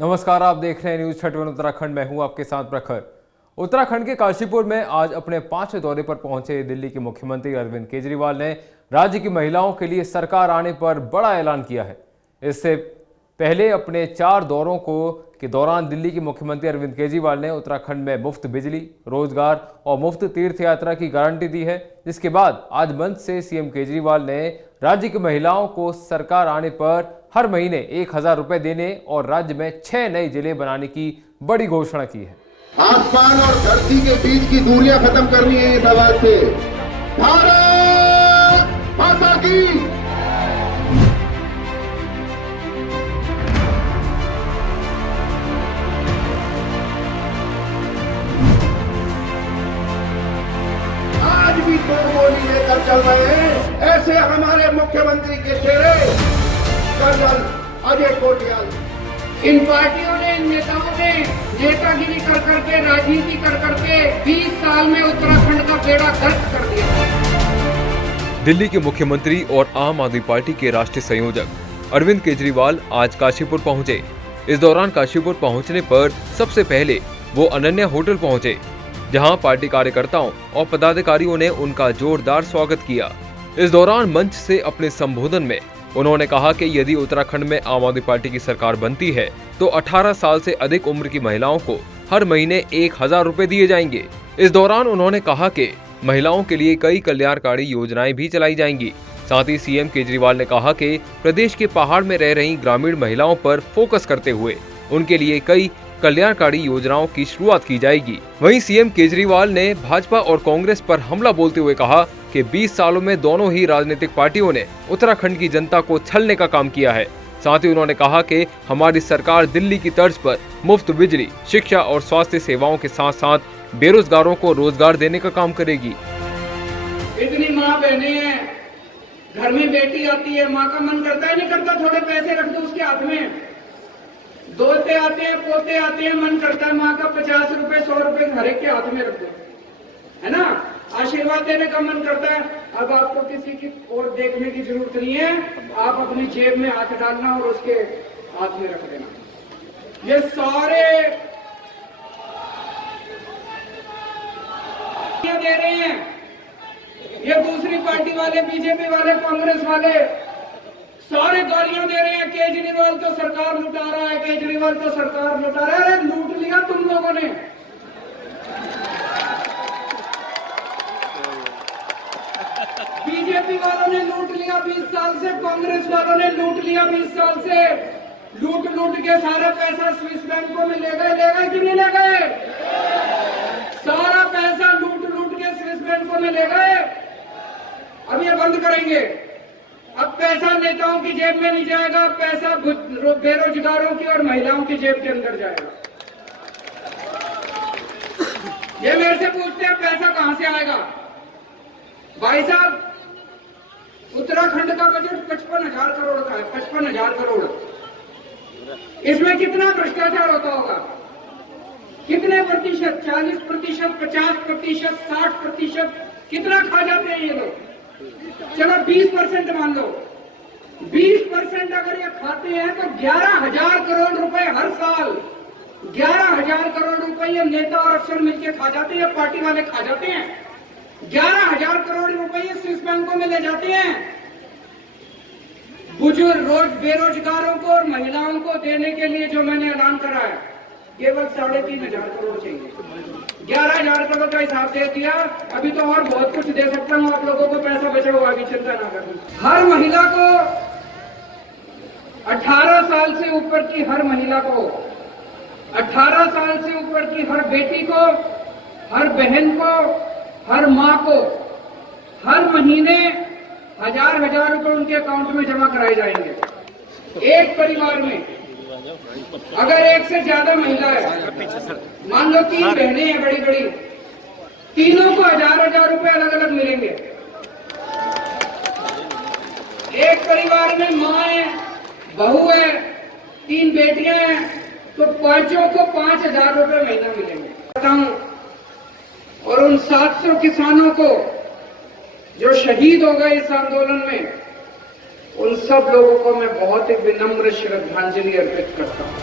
नमस्कार, आप देख रहे हैं न्यूज 61 उत्तराखंड। मैं हूं आपके साथ प्रखर। उत्तराखंड के काशीपुर में आज अपने 5वें दौरे पर पहुंचे दिल्ली के मुख्यमंत्री अरविंद केजरीवाल ने राज्य की महिलाओं के लिए सरकार आने पर बड़ा ऐलान किया है। इससे पहले अपने 4 दौरों के दौरान दिल्ली के मुख्यमंत्री अरविंद केजरीवाल ने उत्तराखंड में मुफ्त बिजली, रोजगार और मुफ्त तीर्थ यात्रा की गारंटी दी है। जिसके बाद आज मंच से सीएम केजरीवाल ने राज्य की महिलाओं को सरकार आने पर हर महीने 1000 रुपए देने और राज्य में 6 नए जिले बनाने की बड़ी घोषणा की है। आसमान और धरती के बीच की दूरियां खत्म करनी है इस आवाज से। भारत माता की। आज भी दो गोली लेकर चल रहे हैं ऐसे हमारे मुख्यमंत्री के चेहरे कर्नल अजय कोटियाल। इन पार्टियों ने, इन नेताओं ने नेतागिरी कर करके, राजनीति कर करके 20 साल में उत्तराखंड का बेड़ा गर्क कर दिया। दिल्ली के मुख्यमंत्री और आम आदमी पार्टी के राष्ट्रीय संयोजक अरविंद केजरीवाल आज काशीपुर पहुंचे। इस दौरान काशीपुर पहुंचने पर सबसे पहले वो अनन्या होटल पहुंचे, जहां पार्टी कार्यकर्ताओं और पदाधिकारियों ने उनका जोरदार स्वागत किया। इस दौरान मंच से अपने संबोधन में उन्होंने कहा कि यदि उत्तराखंड में आम आदमी पार्टी की सरकार बनती है तो 18 साल से अधिक उम्र की महिलाओं को हर महीने 1000 रुपए दिए जाएंगे। इस दौरान उन्होंने कहा कि महिलाओं के लिए कई कल्याणकारी योजनाएं भी चलाई जाएंगी। साथ ही सीएम केजरीवाल ने कहा कि प्रदेश के पहाड़ में रह रही ग्रामीण महिलाओं पर फोकस करते हुए उनके लिए कई कल्याणकारी योजनाओं की शुरुआत की जाएगी। वहीं सीएम केजरीवाल ने भाजपा और कांग्रेस पर हमला बोलते हुए कहा कि 20 सालों में दोनों ही राजनीतिक पार्टियों ने उत्तराखंड की जनता को छलने का काम किया है। साथ ही उन्होंने कहा कि हमारी सरकार दिल्ली की तर्ज पर मुफ्त बिजली, शिक्षा और स्वास्थ्य सेवाओं के साथ साथ बेरोजगारों को रोजगार देने का काम करेगी। इतनी माँ बहने हैं, घर में बेटी आती है, माँ का मन करता है नहीं करता थोड़े पैसे रख दो उसके हाथ में। दोते आते हैं, पोते आते हैं, मन करता है माँ का 50 रुपए 100 रुपए हर एक के हाथ में रख दो, है ना। आशीर्वाद देने का मन करता है। अब आपको किसी की ओर देखने की जरूरत नहीं है, आप अपनी जेब में हाथ डालना और उसके हाथ में रख देना। ये सारे दे रहे हैं, ये दूसरी पार्टी वाले, बीजेपी वाले, कांग्रेस वाले सारे गालियां दे रहे हैं। केजरीवाल तो सरकार लुटा रहा है, केजरीवाल तो सरकार लुटा रहा है। लूट लिया तुम लोगों ने। बीजेपी वालों ने लूट लिया 20 साल से, कांग्रेस वालों ने लूट लिया 20 साल से। लूट के सारा पैसा स्विस बैंकों में ले गए कि नहीं ले गए? सारा पैसा लूट के स्विस बैंकों में ले गए। अब ये बंद करेंगे। अब पैसा नेताओं की जेब में नहीं जाएगा, पैसा बेरोजगारों की और महिलाओं की जेब के अंदर जाएगा। ये मेरे से पूछते हैं पैसा कहां से आएगा? भाई साहब, उत्तराखंड का बजट 55,000 करोड़ का है। 55,000 करोड़। इसमें कितना भ्रष्टाचार होता होगा? कितने प्रतिशत? 40%, 50%, 60%? कितना खा जाते हैं ये लोग? चलो 20% मान लो। 20% अगर ये खाते हैं तो 11,000 करोड़ रुपए हर साल, 11,000 करोड़ रुपए ये नेता और अफसर मिलकर खा जाते हैं, पार्टी वाले खा जाते हैं। 11,000 करोड़ रुपए स्विस बैंकों में ले जाते हैं। बुजुर्ग बेरोजगारों को और महिलाओं को देने के लिए जो मैंने ऐलान करा है, केवल 3,500 करोड़ चाहिए। 11,000 करोड़ का हिसाब दे दिया। अभी तो और बहुत कुछ दे सकता हूँ आप लोगों को, पैसा बचा हुआ, अभी चिंता ना करें। हर महिला को, 18 साल से ऊपर की हर महिला को, 18 साल से ऊपर की हर बेटी को, हर बहन को, हर माँ को हर महीने 1000 रुपए उनके अकाउंट में जमा कराए जाएंगे। एक परिवार में अगर एक से ज्यादा महिला है, मान लो 3 बहनें हैं बड़ी बड़ी, तीनों को 1000 रुपए अलग अलग मिलेंगे। एक परिवार में माँ है, बहू है, 3 बेटियां हैं, तो पांचों को 5000 रुपए महीना मिलेंगे। और उन 700 किसानों को जो शहीद हो गए इस आंदोलन में, उन सब लोगों को मैं बहुत ही विनम्र श्रद्धांजलि अर्पित करता हूं।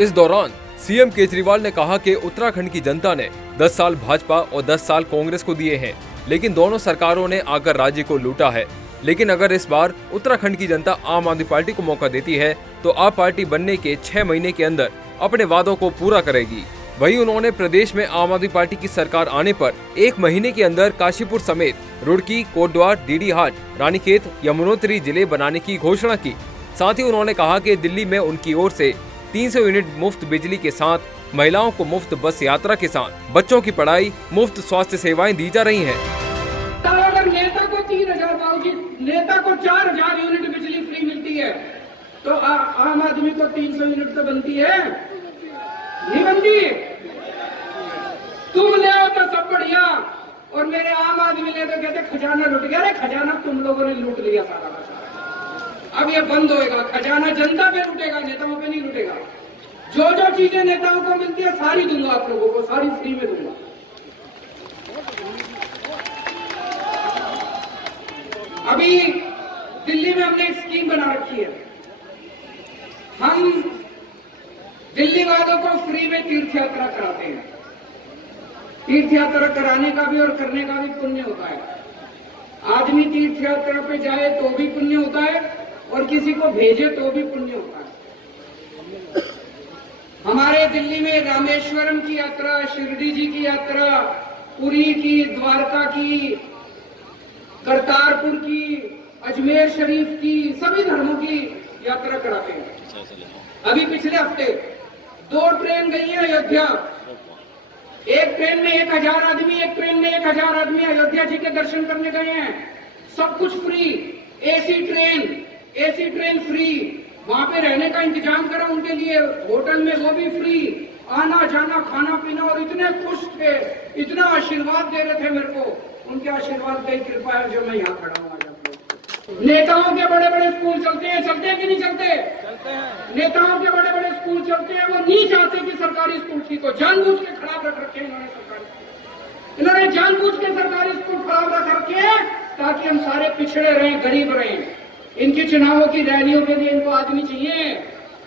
इस दौरान सीएम केजरीवाल ने कहा कि उत्तराखंड की जनता ने 10 साल भाजपा और 10 साल कांग्रेस को दिए हैं, लेकिन दोनों सरकारों ने आकर राज्य को लूटा है। लेकिन अगर इस बार उत्तराखंड की जनता आम आदमी पार्टी को मौका देती है तो आप पार्टी बनने के 6 महीने के अंदर अपने वादों को पूरा करेगी। वहीं उन्होंने प्रदेश में आम आदमी पार्टी की सरकार आने पर 1 महीने के अंदर काशीपुर समेत रुड़की, कोटद्वार, डीडीहाट, रानीखेत, यमुनोत्री जिले बनाने की घोषणा की। साथ ही उन्होंने कहा कि दिल्ली में उनकी ओर से 300 यूनिट मुफ्त बिजली के साथ महिलाओं को मुफ्त बस यात्रा के साथ बच्चों की पढ़ाई, मुफ्त स्वास्थ्य सेवाएं दी जा रही हैं। अगर नेता को 3000 बाबूजी, नेता को 4000 यूनिट बिजली फ्री मिलती है तो आम आदमी को 300 यूनिट तो बनती है, नहीं बनती? तुम ले आओ तो सब बढ़िया, और मेरे आम आदमी ले तो कहते खजाना लूट गया। अरे खजाना तुम लोगों ने लूट लिया सारा का सारा, अब ये बंद होएगा। खजाना जनता पे लूटेगा, नेताओं पे नहीं लूटेगा। जो जो चीजें नेताओं को मिलती है सारी दूंगा आप लोगों को, सारी फ्री में दूंगा। अभी दिल्ली में हमने एक स्कीम बना रखी है, हम दिल्ली वालों को फ्री में तीर्थ यात्रा कराते हैं। तीर्थ यात्रा कराने का भी और करने का भी पुण्य होता है। आदमी तीर्थ यात्रा पे जाए तो भी पुण्य होता है और किसी को भेजे तो भी पुण्य होता है। हमारे दिल्ली में रामेश्वरम की यात्रा, शिरडी जी की यात्रा, पुरी की, द्वारका की, करतारपुर की, अजमेर शरीफ की, सभी धर्मों की यात्रा कराते हैं। अभी पिछले हफ्ते 2 ट्रेन गई है अयोध्या। एक ट्रेन में 1000 आदमी, एक ट्रेन में 1000 आदमी अयोध्या जी के दर्शन करने गए हैं। सब कुछ फ्री, एसी ट्रेन फ्री, वहां पे रहने का इंतजाम करा उनके लिए, होटल में वो भी फ्री, आना जाना खाना पीना, और इतने खुश थे, इतना आशीर्वाद दे रहे थे मेरे को। उनके आशीर्वाद की कृपा है जो मैं यहाँ खड़ा हूँ। नेताओं के बड़े बड़े स्कूल चलते हैं कि नहीं चलते? नेताओं के बड़े बड़े स्कूल चलते हैं, वो नहीं चाहते कि सरकारी स्कूल ठीक हो। जानबूझ के खराब रख रखे इन्होंने सरकारी स्कूल, इन्होंने जानबूझ के सरकारी स्कूल खराब रख रखे हैं ताकि हम सारे पिछड़े रहें, गरीब रहें। इनकी चुनावों की रैलियों के लिए इनको आदमी चाहिए,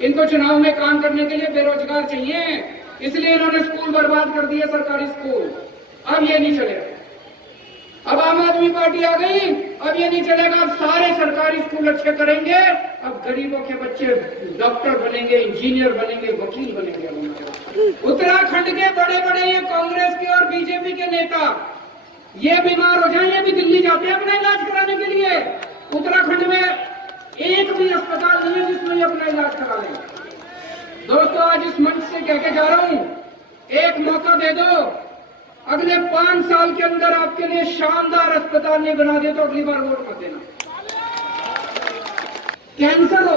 इनको चुनाव में काम करने के लिए बेरोजगार चाहिए, इसलिए इन्होंने स्कूल बर्बाद कर दिए, सरकारी स्कूल। अब ये नहीं चलेगा। अब आम आदमी पार्टी आ गई, अब ये नहीं चलेगा। अब सारे सरकारी स्कूल अच्छे करेंगे, अब गरीबों के बच्चे डॉक्टर बनेंगे, इंजीनियर बनेंगे, वकील बनेंगे। उत्तराखंड के बड़े बड़े ये कांग्रेस के और बीजेपी के नेता ये बीमार हो जाए, ये भी दिल्ली जाते हैं अपना इलाज कराने के लिए। उत्तराखंड में एक भी अस्पताल नहीं है जिसमें ये अपना इलाज करा लें। दोस्तों, आज इस मंच से कह के जा रहा हूं, एक मौका दे दो। अगले 5 साल के अंदर आपके लिए शानदार अस्पताल नहीं बना दे तो अगली बार वोट मत देना। कैंसर हो,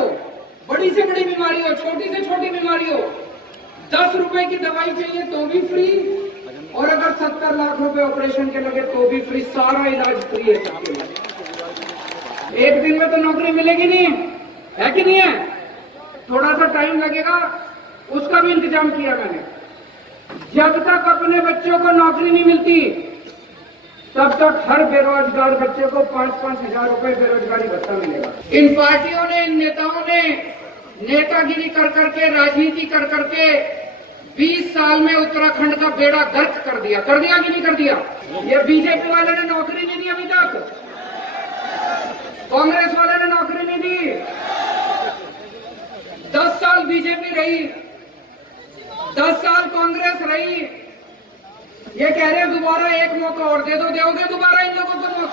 बड़ी से बड़ी बीमारी हो, छोटी से छोटी बीमारी हो, 10 रुपए की दवाई चाहिए तो भी फ्री, और अगर 70 लाख रुपए ऑपरेशन के लगे तो भी फ्री। सारा इलाज फ्री है सबके लिए। एक दिन में तो नौकरी मिलेगी नहीं, है कि नहीं है? थोड़ा सा टाइम लगेगा, उसका भी इंतजाम किया मैंने। जब तक अपने बच्चों को नौकरी नहीं मिलती तब तक हर बेरोजगार बच्चे को 5-5 हजार रुपए बेरोजगारी भत्ता मिलेगा। इन पार्टियों ने, इन नेताओं ने नेतागिरी कर करके, राजनीति कर करके 20 साल में उत्तराखंड का बेड़ा गर्क कर दिया कि नहीं कर दिया? ये बीजेपी वाले ने नौकरी नहीं दी अभी तक, कांग्रेस वाले ने नौकरी नहीं दी। 10 साल बीजेपी रही, 10 साल कांग्रेस रही। ये कह रहे हैं दोबारा एक मौका और दे दो, दोगे दोबारा इन लोगों को?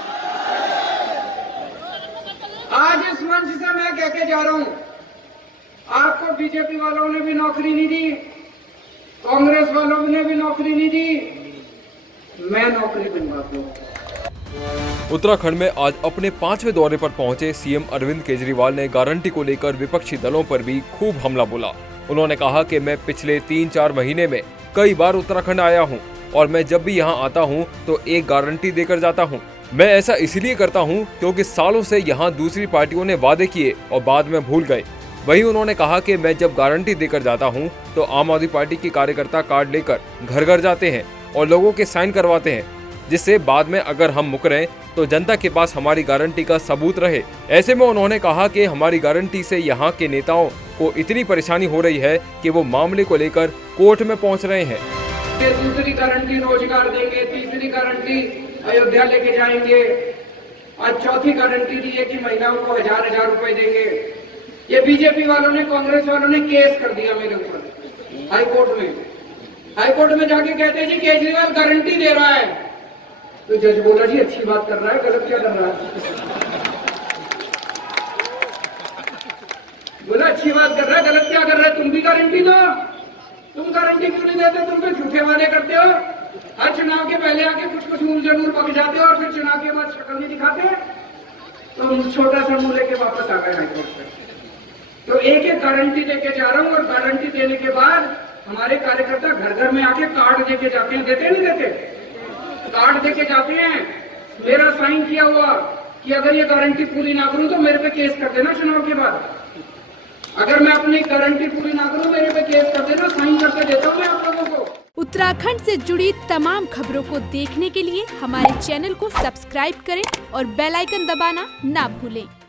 आज इस मंच से मैं कह के जा रहा हूं, आपको बीजेपी वालों ने भी नौकरी नहीं दी, कांग्रेस वालों ने भी नौकरी नहीं दी, मैं नौकरी दिलवा दूंगा। उत्तराखंड में आज अपने 5वें दौरे पर पहुंचे सीएम अरविंद केजरीवाल ने गारंटी को लेकर विपक्षी दलों पर भी खूब हमला बोला। उन्होंने कहा कि मैं पिछले 3-4 महीने में कई बार उत्तराखंड आया हूं और मैं जब भी यहां आता हूं तो एक गारंटी देकर जाता हूं। मैं ऐसा इसलिए करता हूं क्योंकि सालों से यहां दूसरी पार्टियों ने वादे किए और बाद में भूल गए। वहीं उन्होंने कहा कि मैं जब गारंटी देकर जाता हूं तो आम आदमी पार्टी के कार्यकर्ता कार्ड लेकर घर घर जाते हैं और लोगों के साइन करवाते हैं। जिससे बाद में अगर हम मुकरें तो जनता के पास हमारी गारंटी का सबूत रहे। ऐसे में उन्होंने कहा कि हमारी गारंटी से यहाँ के नेताओं को इतनी परेशानी हो रही है कि वो मामले को लेकर कोर्ट में पहुँच रहे हैं। दूसरी गारंटी रोजगार देंगे, तीसरी गारंटी अयोध्या लेके जाएंगे, आज चौथी गारंटी दी है कि महिलाओं को 1000 रुपए देंगे। ये बीजेपी वालों ने, कांग्रेस वालों ने केस कर दिया मेरे ऊपर हाईकोर्ट में। हाईकोर्ट में जाके कहते हैं जी केजरीवाल गारंटी दे रहा है, तो जज बोला जी अच्छी बात कर रहा है, गलत क्या कर रहा है? बोला अच्छी बात कर रहा है, गलत क्या कर रहा है? तुम भी गारंटी दो। तुम गारंटी क्यों नहीं देते? तुम तो झूठे वादे करते हो। हर चुनाव के पहले आके कुछ उल जरूर पक जाते हो और फिर चुनाव के बाद शक्ल नहीं दिखाते। तो छोटा सा मुंह लेके वापस आ गए हाईकोर्ट से। तो एक एक गारंटी देके जा रहा हूँ, और गारंटी देने के बाद हमारे कार्यकर्ता घर घर में आके कार्ड देके जाते हैं। देते नहीं देते? कार्ड देके जाते हैं, मेरा साइन किया हुआ कि अगर ये गारंटी पूरी ना करूं तो मेरे पे केस कर देना चुनाव के बाद। अगर मैं अपनी गारंटी पूरी ना करूं मेरे पे केस कर देना, साइन करके देता हूं मैं आप लोगों को। उत्तराखंड से जुड़ी तमाम खबरों को देखने के लिए हमारे चैनल को सब्सक्राइब करें और बेल आइकन दबाना ना भूलें।